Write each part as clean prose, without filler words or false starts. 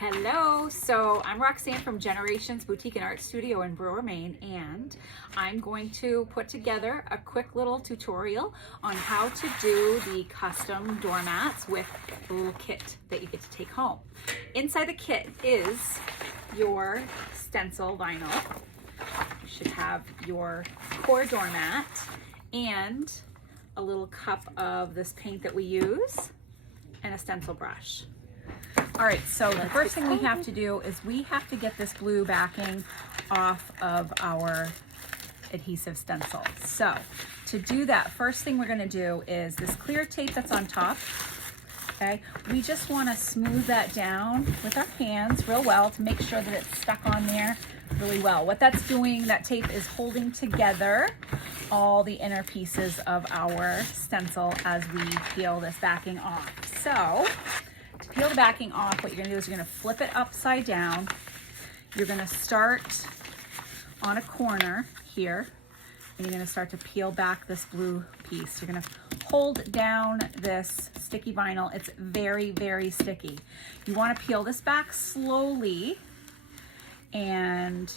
Hello, so I'm Roxanne from Generations Boutique and Art Studio in Brewer, Maine, and I'm going to put together a quick little tutorial on how to do the custom doormats with the little kit that you get to take home. Inside the kit is your stencil vinyl. You should have your core doormat and a little cup of this paint that we use and a stencil brush. All right, so the first thing we have to do is we have to get this blue backing off of our adhesive stencil. So to do that, first thing we're gonna do is this clear tape that's on top, okay? We just wanna smooth that down with our hands real well to make sure that it's stuck on there really well. What that's doing, that tape is holding together all the inner pieces of our stencil as we peel this backing off. So, to peel the backing off, what you're gonna do is you're gonna flip it upside down. You're gonna start on a corner here, and you're gonna start to peel back this blue piece. You're gonna hold down this sticky vinyl. It's very, very sticky. You wanna peel this back slowly, and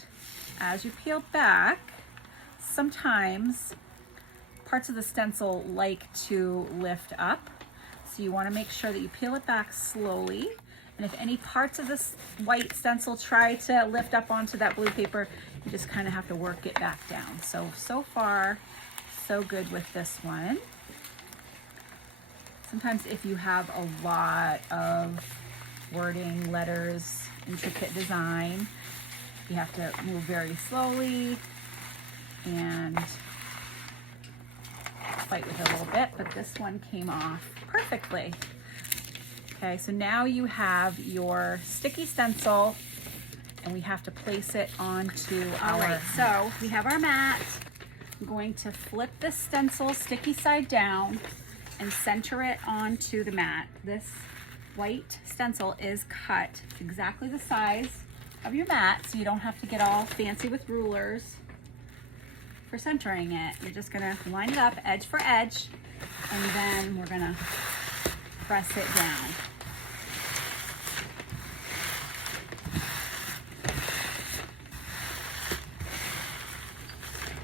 as you peel back, sometimes parts of the stencil like to lift up. So you want to make sure that you peel it back slowly. And if any parts of this white stencil try to lift up onto that blue paper, you just kind of have to work it back down. So far, so good with this one. Sometimes if you have a lot of wording, letters, intricate design, you have to move very slowly and fight with it a little bit, but this one came off perfectly. Okay, so now you have your sticky stencil and we have to place it onto our... All right, so we have our mat. I'm going to flip this stencil sticky side down and center it onto the mat. This white stencil is cut exactly the size of your mat, so you don't have to get all fancy with rulers for centering it. You're just gonna line it up edge for edge, and then we're gonna press it down.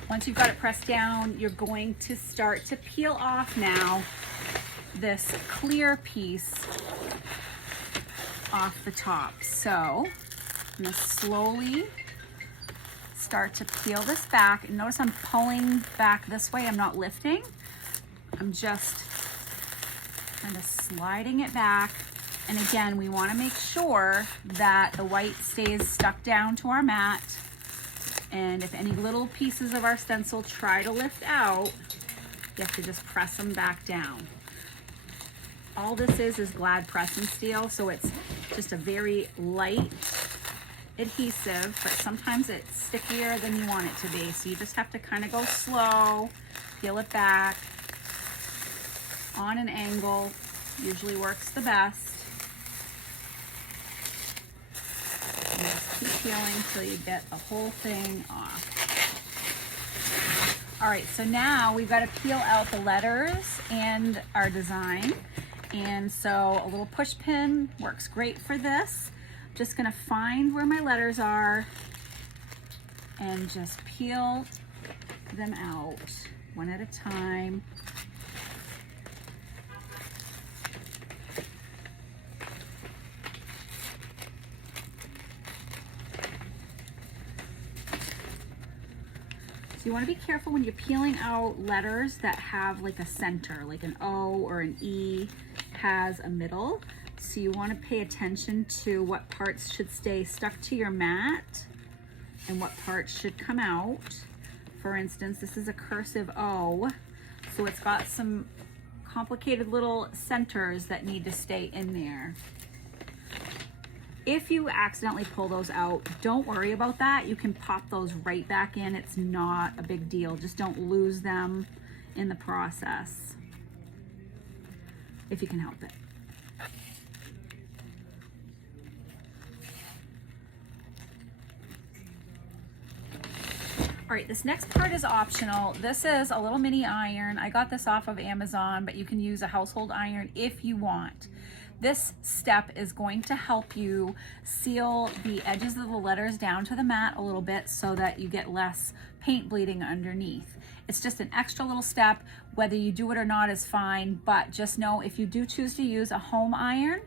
Once you've got it pressed down, you're going to start to peel off now this clear piece off the top. So I'm gonna slowly start to peel this back. And notice I'm pulling back this way. I'm not lifting. I'm just kind of sliding it back. And again, we want to make sure that the white stays stuck down to our mat. And if any little pieces of our stencil try to lift out, you have to just press them back down. All this is Glad press and steel, so it's just a very light adhesive, but sometimes it's stickier than you want it to be. So you just have to kind of go slow, peel it back on an angle, usually works the best. And just keep peeling until you get the whole thing off. All right, so now we've got to peel out the letters and our design. And so a little push pin works great for this. Just gonna find where my letters are and just peel them out one at a time. So you want to be careful when you're peeling out letters that have like a center, like an O or an E has a middle. So you want to pay attention to what parts should stay stuck to your mat and what parts should come out. For instance, this is a cursive O, so it's got some complicated little centers that need to stay in there. If you accidentally pull those out, don't worry about that. You can pop those right back in. It's not a big deal. Just don't lose them in the process, if you can help it. All right, this next part is optional. This is a little mini iron. I got this off of Amazon, but you can use a household iron if you want. This step is going to help you seal the edges of the letters down to the mat a little bit so that you get less paint bleeding underneath. It's just an extra little step. Whether you do it or not is fine, but just know if you do choose to use a home iron,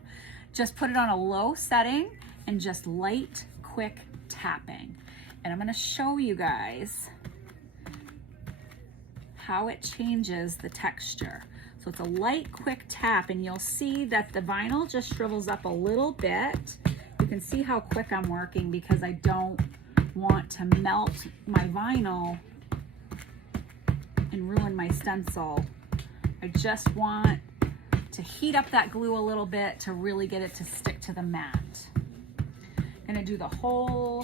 just put it on a low setting and just light, quick tapping. And I'm gonna show you guys how it changes the texture. So it's a light, quick tap, and you'll see that the vinyl just shrivels up a little bit. You can see how quick I'm working because I don't want to melt my vinyl and ruin my stencil. I just want to heat up that glue a little bit to really get it to stick to the mat. I'm gonna do the whole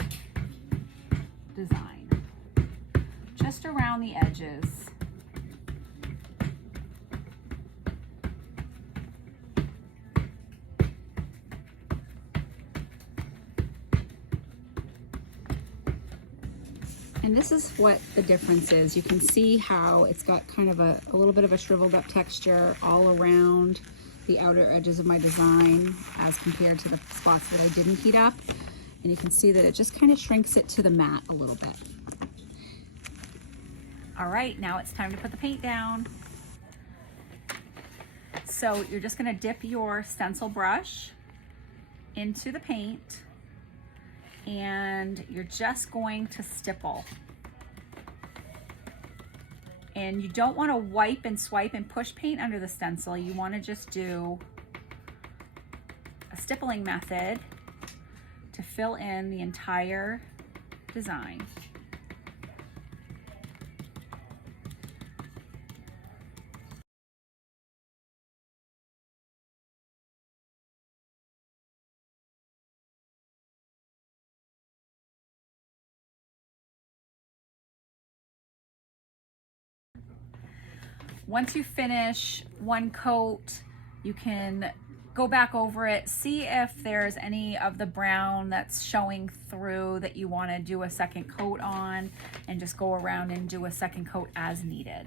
design, just around the edges. And this is what the difference is. You can see how it's got kind of a little bit of a shriveled up texture all around the outer edges of my design as compared to the spots that I didn't heat up. And you can see that it just kind of shrinks it to the mat a little bit. All right, now it's time to put the paint down. So you're just gonna dip your stencil brush into the paint and you're just going to stipple. And you don't want to wipe and swipe and push paint under the stencil. You want to just do a stippling method to fill in the entire design. Once you finish one coat, you can go back over it, see if there's any of the brown that's showing through that you want to do a second coat on, and just go around and do a second coat as needed.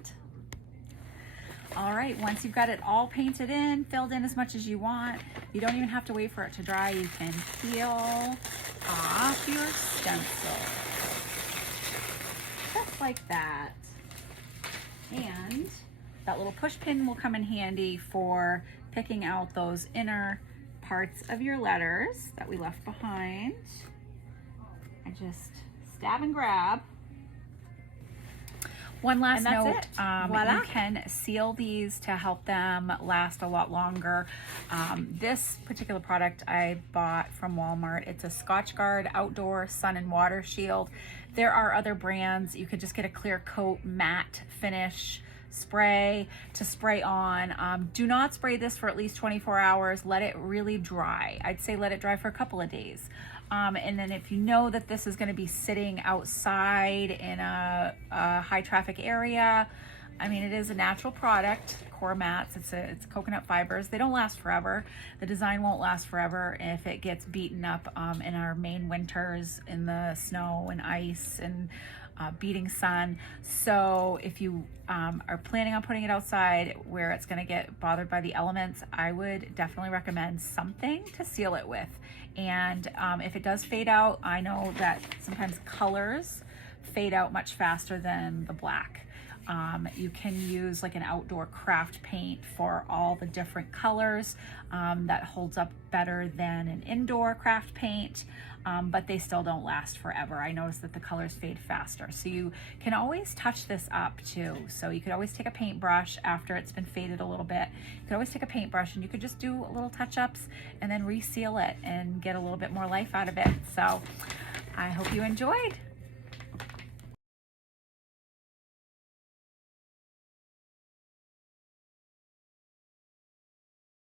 All right, once you've got it all painted in, filled in as much as you want, you don't even have to wait for it to dry. You can peel off your stencil, just like that. And that little push pin will come in handy for picking out those inner parts of your letters that we left behind. I just stab and grab. One last note, Voila. you can seal these to help them last a lot longer. This particular product I bought from Walmart. It's a Scotchgard Outdoor Sun and Water Shield. There are other brands. You could just get a clear coat matte finish spray to spray on. Do not spray this for at least 24 hours. Let it really dry. I'd say let it dry for a couple of days. And then if you know that this is going to be sitting outside in a high traffic area, I mean, it is a natural product, core mats, it's coconut fibers. They don't last forever. The design won't last forever if it gets beaten up in our Maine winters in the snow and ice and beating sun. So if you are planning on putting it outside where it's going to get bothered by the elements, I would definitely recommend something to seal it with. And if it does fade out, I know that sometimes colors fade out much faster than the black. You can use like an outdoor craft paint for all the different colors that holds up better than an indoor craft paint, but they still don't last forever. I noticed that the colors fade faster. So you can always touch this up too. So you could always take a paintbrush after it's been faded a little bit. You could always take a paintbrush and you could just do little touch-ups and then reseal it and get a little bit more life out of it. So I hope you enjoyed.